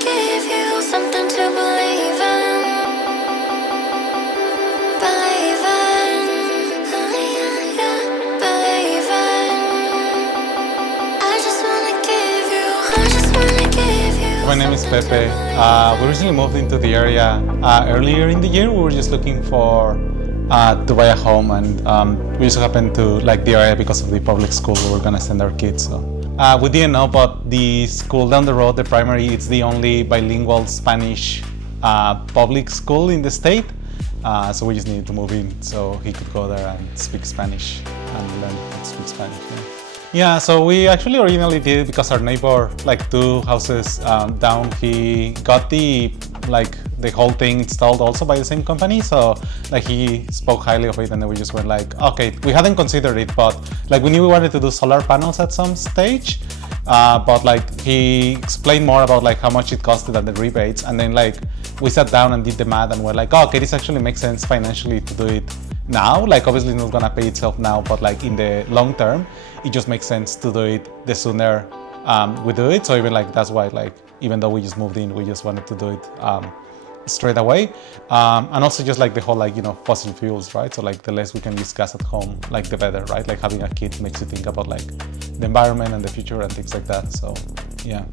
give you something to believe in. Believe in. Believe in. I just wanna give you. My name is Pepe. We recently moved into the area earlier in the year. We were just looking to buy a home, and we just happened to like the area because of the public school we were gonna send our kids. So we didn't know, but the school down the road, the primary, it's the only bilingual Spanish public school in the state. So we just needed to move in so he could go there and speak Spanish and learn to speak Spanish. Yeah, so we actually originally did it because our neighbor, like 2 houses down, he got the whole thing installed also by the same company. So like he spoke highly of it, and then we just went like, okay, we hadn't considered it, but like we knew we wanted to do solar panels at some stage. But like he explained more about like how much it costed and the rebates, and then like we sat down and did the math, and we're like, oh, okay, this actually makes sense financially to do it now. Like obviously it's not gonna pay itself now, but like in the long term, it just makes sense to do it the sooner we do it. So even like that's why like even though we just moved in, we just wanted to do it straight away. And also just like the whole like, you know, fossil fuels, right? So like the less we can use gas at home, like the better, right? Like having a kid makes you think about like the environment and the future and things like that. So yeah.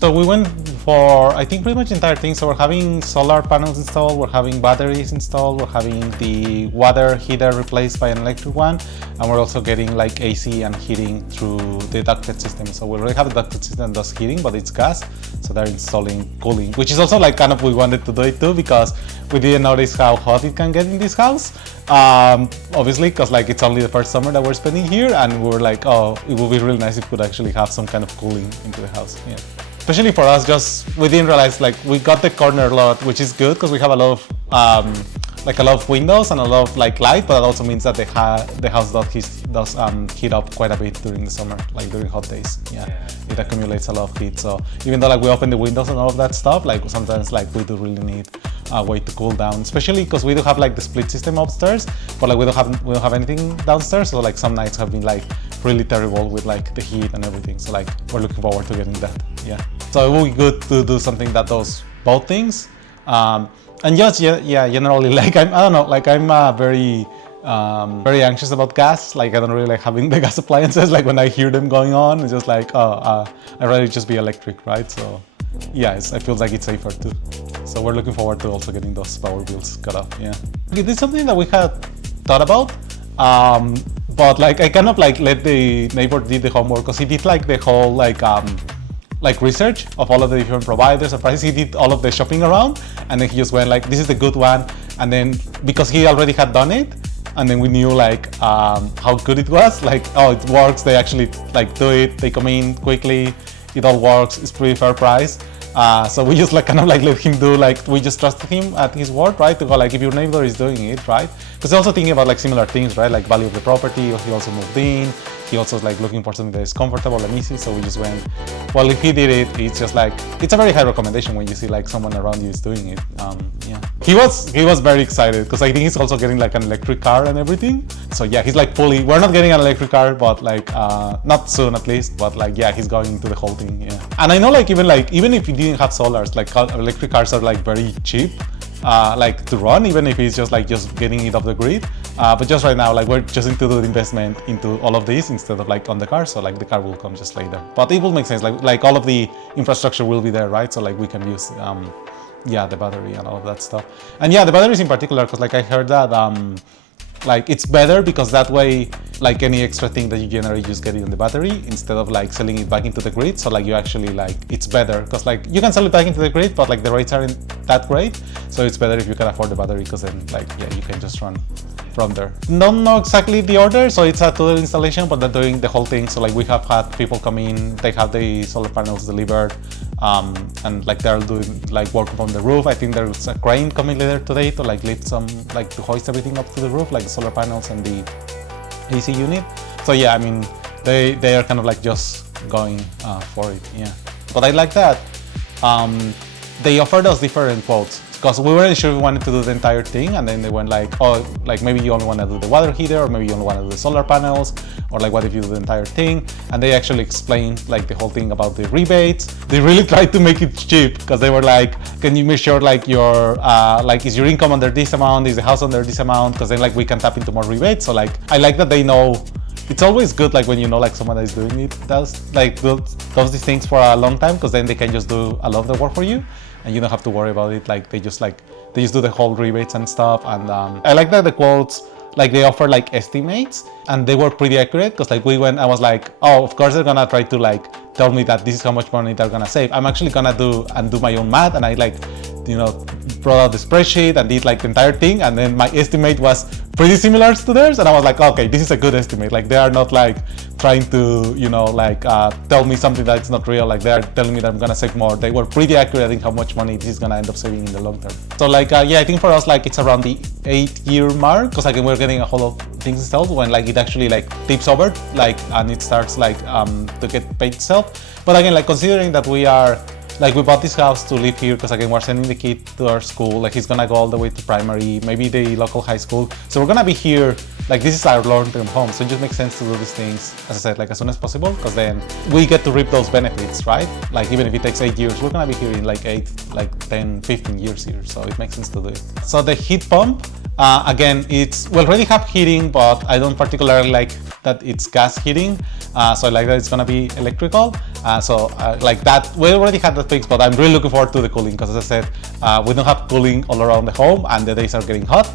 So we went for, I think, pretty much the entire thing. So we're having solar panels installed, we're having batteries installed, we're having the water heater replaced by an electric one, and we're also getting like AC and heating through the ducted system. So we already have a ducted system that does heating, but it's gas. So they're installing cooling, which is also like kind of we wanted to do it too, because we didn't notice how hot it can get in this house. Obviously, because like it's only the first summer that we're spending here, and we were like, oh, it would be really nice if we could actually have some kind of cooling into the house. Yeah. Especially for us, just we didn't realize like we got the corner lot, which is good because we have a lot of like a lot of windows and a lot of like light, but it also means that the house does heat up quite a bit during the summer, like during hot days. Yeah, it accumulates a lot of heat. So even though like we open the windows and all of that stuff, like sometimes like we do really need a way to cool down, especially because we do have like the split system upstairs, but like we don't have anything downstairs. So like some nights have been like really terrible with like the heat and everything. So like we're looking forward to getting that. Yeah. So it will be good to do something that does both things. And just yeah, generally like I don't know, like I'm very anxious about gas. Like I don't really like having the gas appliances. Like when I hear them going on, it's just like I'd rather just be electric, right? So yeah, I feel like it's safer too. So we're looking forward to also getting those power bills cut off. Yeah, it is something that we had thought about. But like I kind of like let the neighbor did the homework, because he did like the whole like research of all of the different providers and prices. He did all of the shopping around, and then he just went like, this is the good one. And then because he already had done it, and then we knew like how good it was, like, oh, it works, they actually like do it, they come in quickly, it all works, it's pretty fair price. So we just like kind of like let him do, like we just trusted him at his word, right? To go like, if your neighbor is doing it, right? Because also thinking about like similar things, right? Like value of the property, he also moved in. He also like looking for something that is comfortable and easy. So we just went, well, if he did it, it's just like, it's a very high recommendation when you see like someone around you is doing it. Yeah. He was very excited because I think he's also getting like an electric car and everything. So yeah, he's like fully, we're not getting an electric car, but like, not soon at least, but like, yeah, he's going into the whole thing. Yeah. And I know like even if he didn't have solars, like electric cars are like very cheap. Like to run, even if it's just like just getting it off the grid. But just right now, like we're just into the investment into all of this instead of like on the car. So like the car will come just later. But it will make sense. Like all of the infrastructure will be there, right? So like we can use yeah, the battery and all of that stuff. And yeah, the batteries in particular, because like I heard that like it's better because that way like any extra thing that you generate, you just get it on the battery instead of like selling it back into the grid. So like you actually like, it's better because like you can sell it back into the grid, but like the rates aren't that great. So it's better if you can afford the battery, because then like, yeah, you can just run from there. Don't know exactly the order, so it's a total installation, but they're doing the whole thing. So like we have had people come in, they have the solar panels delivered, and like they're doing like work from the roof. I think there's a crane coming later today to like lift some, like to hoist everything up to the roof, like the solar panels and the AC unit. So yeah, I mean they are kind of like just going for it. Yeah, but I like that they offered us different quotes, because we weren't sure we wanted to do the entire thing, and then they went like, oh, like maybe you only want to do the water heater, or maybe you only want to do the solar panels, or like what if you do the entire thing. And they actually explained like the whole thing about the rebates. They really tried to make it cheap, because they were like, can you make sure like your like, is your income under this amount, is the house under this amount, because then like we can tap into more rebates. So like I like that they know. It's always good like when you know like someone that is doing it does these things for a long time, because then they can just do a lot of the work for you and you don't have to worry about it. Like they just do the whole rebates and stuff. And I like that the quotes, like they offer like estimates, and they were pretty accurate, because like we went, I was like, oh, of course they're gonna try to like tell me that this is how much money they're gonna save. I'm actually gonna do my own math, and I like, you know, brought out the spreadsheet and did like the entire thing, and then my estimate was pretty similar to theirs, and I was like, okay, this is a good estimate. Like they are not like trying to, you know, like tell me something that's not real. Like they're telling me that I'm gonna save more. They were pretty accurate in how much money this is gonna end up saving in the long term. So like yeah, I think for us like it's around the 8-year mark, because like we're getting a whole lot of things installed when like it actually like tips over, like, and it starts like to get paid itself. But again, like considering that we are like, we bought this house to live here, because again we're sending the kid to our school, like he's gonna go all the way to primary, maybe the local high school, so we're gonna be here, like this is our long-term home. So it just makes sense to do these things, as I said, like as soon as possible, because then we get to reap those benefits, right? Like even if it takes 8 years, we're gonna be here in like 10, 15 years here, so it makes sense to do it. So the heat pump, again, we already have heating, but I don't particularly like that it's gas heating, so I like that it's gonna be electrical. Like that, we already had that fixed, but I'm really looking forward to the cooling, because as I said, we don't have cooling all around the home, and the days are getting hot,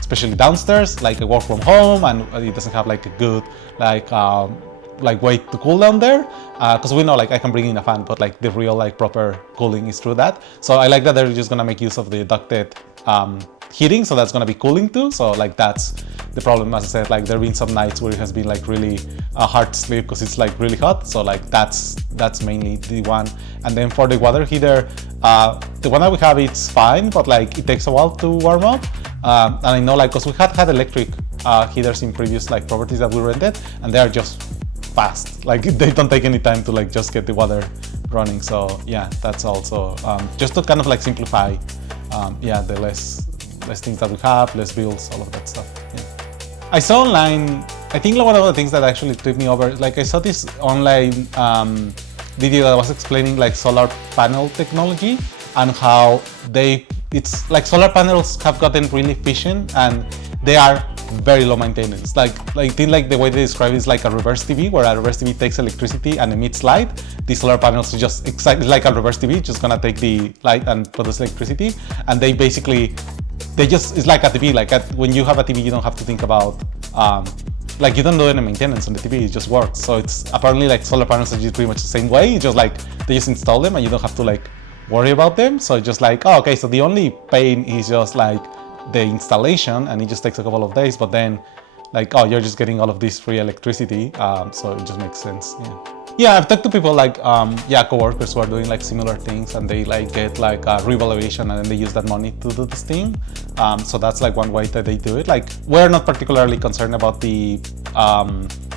especially downstairs. Like I work from home, and it doesn't have like a good like way to cool down there, because we know like I can bring in a fan, but like the real like proper cooling is through that. So I like that they're just gonna make use of the ducted heating, so that's gonna be cooling too. So like that's the problem, as I said, like there have been some nights where it has been like really hard to sleep because it's like really hot. So like that's mainly the one. And then for the water heater, the one that we have, it's fine, but like it takes a while to warm up. And I know like, because we had electric heaters in previous like properties that we rented, and they are just fast. Like they don't take any time to like just get the water running. So yeah, that's also just to kind of like simplify yeah, the less things that we have, less bills, all of that stuff. Yeah. I saw online, I think one of the things that actually tripped me over, like I saw this online video that was explaining like solar panel technology, and how it's like solar panels have gotten really efficient, and they are very low maintenance. Like I think like the way they describe it is like a reverse TV, where a reverse TV takes electricity and emits light. The solar panels are just exactly like a reverse TV, just gonna take the light and produce electricity. And they basically, it's like a TV. Like when you have a TV, you don't have to think about like you don't do any maintenance on the TV, it just works. So it's apparently like solar panels are just pretty much the same way. It's just like they just install them and you don't have to like worry about them. So it's just like, oh, okay, so the only pain is just like the installation, and it just takes a couple of days, but then like, oh, you're just getting all of this free electricity, so it just makes sense. Yeah, I've talked to people like yeah, coworkers who are doing like similar things, and they like get like a revaluation, and then they use that money to do this thing. So that's like one way that they do it. Like we're not particularly concerned about the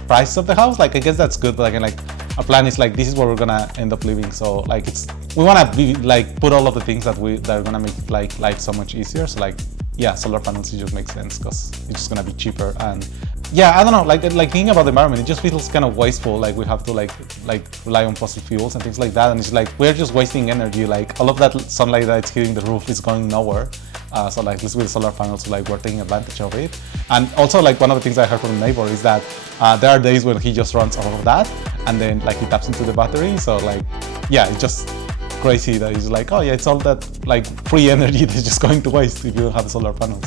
price of the house. Like I guess that's good, but again, like our plan is like this is where we're gonna end up living. So like we wanna be like put all of the things that are gonna make like life so much easier. So like yeah, solar panels, it just makes sense because it's just gonna be cheaper. And yeah, I don't know, like thinking about the environment, it just feels kind of wasteful. Like we have to like rely on fossil fuels and things like that, and it's like we're just wasting energy. Like all of that sunlight that's hitting the roof is going nowhere. So like let's build solar panels, like we're taking advantage of it. And also like one of the things I heard from the neighbor is that there are days when he just runs all of that, and then like he taps into the battery. So like yeah, it's just crazy that he's like, oh yeah, it's all that like free energy that's just going to waste if you don't have solar panels.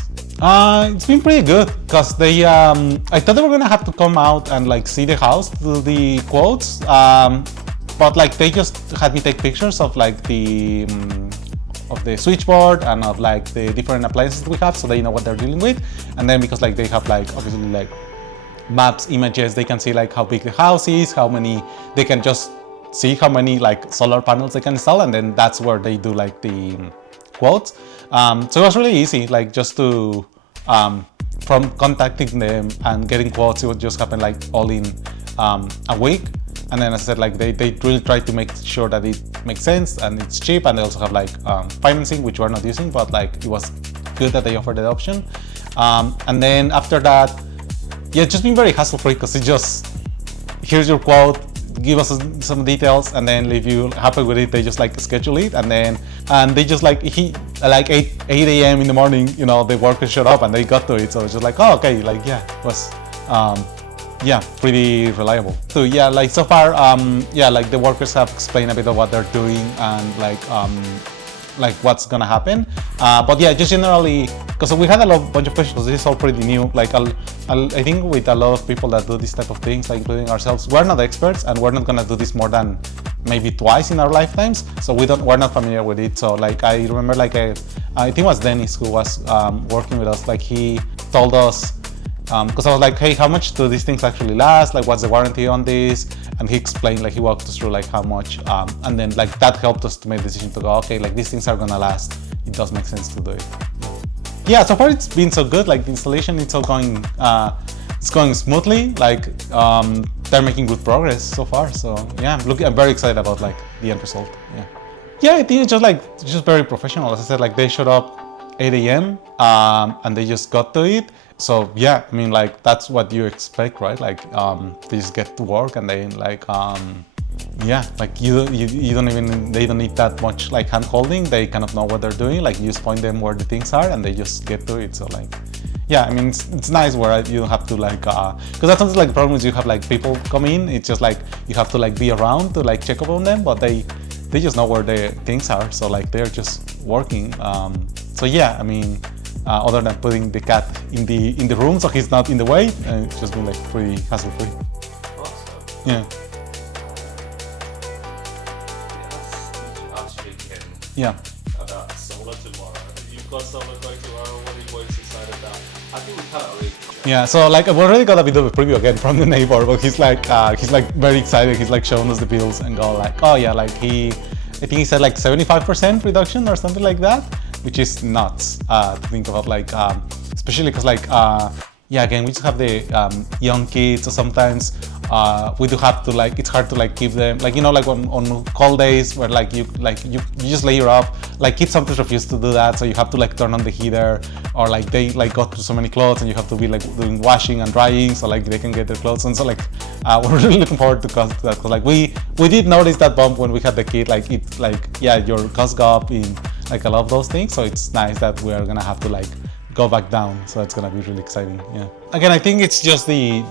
It's been pretty good because they I thought they were gonna have to come out and like see the house to do the quotes, but like they just had me take pictures of like the switchboard and of like the different appliances we have, so they know what they're dealing with. And then because like they have like obviously like maps, images, they can see like how big the house is, how many, they can just see how many like solar panels they can install, and then that's where they do like the quotes. So it was really easy, like just to from contacting them and getting quotes, it would just happen like all in a week. And then as I said, like they really tried to make sure that it makes sense and it's cheap, and they also have like financing, which we're not using, but like it was good that they offered that option. And then after that, yeah, just being very hassle-free, because it just, here's your quote, give us some details, and then if you happy with it, they just like schedule it, and they just like, like 8 a.m. in the morning, you know, the workers showed up and they got to it. So it's just like, oh, okay, like, yeah, it was yeah, pretty reliable. So yeah, like so far, yeah, like the workers have explained a bit of what they're doing and like what's gonna happen. But yeah, just generally, because we had a bunch of questions. This is all pretty new. Like I think with a lot of people that do this type of things, like including ourselves, we're not experts, and we're not gonna do this more than maybe twice in our lifetimes. So we're not familiar with it. So like I remember, like I think it was Dennis who was working with us. Like he told us, because I was like, hey, how much do these things actually last? Like, what's the warranty on this? And he explained, like he walked us through like how much, and then like that helped us to make the decision to go, okay, like these things are gonna last. It does make sense to do it. Yeah, so far it's been so good. Like the installation, it's going smoothly. Like they're making good progress so far. So yeah, I'm very excited about like the end result. Yeah, I think it's just very professional. As I said, like they showed up 8 a.m. And they just got to it. So yeah, I mean, like that's what you expect, right? Like they just get to work, and they like yeah, like they don't need that much like hand holding. They kind of know what they're doing. Like you just point them where the things are, and they just get to it. So like, yeah, I mean, it's nice where you don't have to like, because that's something like the problem is you have like people come in. It's just like you have to like be around to like check up on them, but they just know where the things are. So like they're just working. So yeah, I mean, other than putting the cat in the room so he's not in the way, it's just been like pretty hassle-free. Awesome. Yeah. Yeah. About solar tomorrow. You've got solar going tomorrow. What works inside of that? I think we can't already. Yeah. So like I've already got a bit of a preview again from the neighbor, but he's like very excited. He's like showing us the bills and go like, oh yeah, like I think he said like 75% reduction or something like that, which is nuts to think about. Like especially because like yeah, again, we just have the young kids, so sometimes we do have to like, it's hard to like keep them, like, you know, like on cold days where like you just layer up, like kids sometimes refuse to do that, so you have to like turn on the heater, or like they like got through so many clothes and you have to be like doing washing and drying so like they can get their clothes on. So like we're really looking forward to that, because like we did notice that bump when we had the kid, like it's like, yeah, your costs go up in like a lot of those things, so it's nice that we are gonna have to like go back down. So it's gonna be really exciting. Yeah. Again, I think it's just the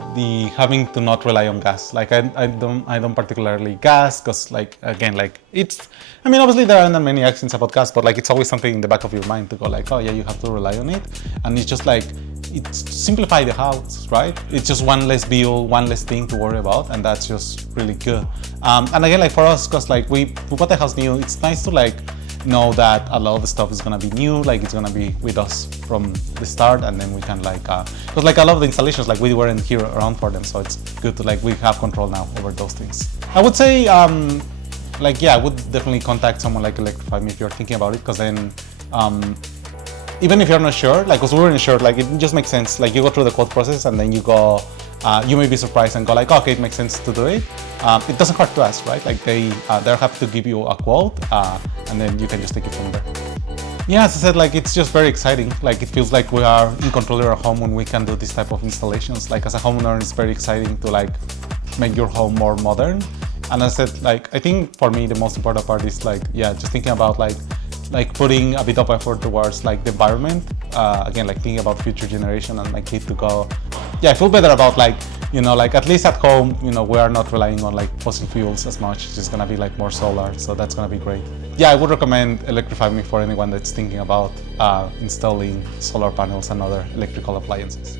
having to not rely on gas. Like I don't particularly gas, because like again, like it's, I mean, obviously there aren't many accidents about gas, but like it's always something in the back of your mind to go like, oh yeah, you have to rely on it, and it's just like, it's simplify the house, right? It's just one less bill, one less thing to worry about, and that's just really good. And again, like for us, because like we bought the house new, it's nice to like know that a lot of the stuff is gonna be new, like it's gonna be with us from the start, and then we can like, because like a lot of the installations, like we weren't here around for them, so it's good to like, we have control now over those things. I would say, like, yeah, I would definitely contact someone like Electrify Me if you're thinking about it, because then, even if you're not sure, like, because we weren't sure, like, it just makes sense. Like, you go through the quote process and then you go, you may be surprised and go like, okay, it makes sense to do it. It doesn't hurt to ask, right? Like, they're happy to give you a quote, and then you can just take it from there. Yeah, as I said, like, it's just very exciting. Like, it feels like we are in control of our home when we can do this type of installations. Like, as a homeowner, it's very exciting to like make your home more modern. And as I said, like, I think for me, the most important part is like, yeah, just thinking about like putting a bit of effort towards like the environment. Again, like thinking about future generation and like it to go, yeah, I feel better about like, you know, like at least at home, you know, we are not relying on like fossil fuels as much. It's just gonna be like more solar, so that's gonna be great. Yeah, I would recommend Electrify Me for anyone that's thinking about installing solar panels and other electrical appliances.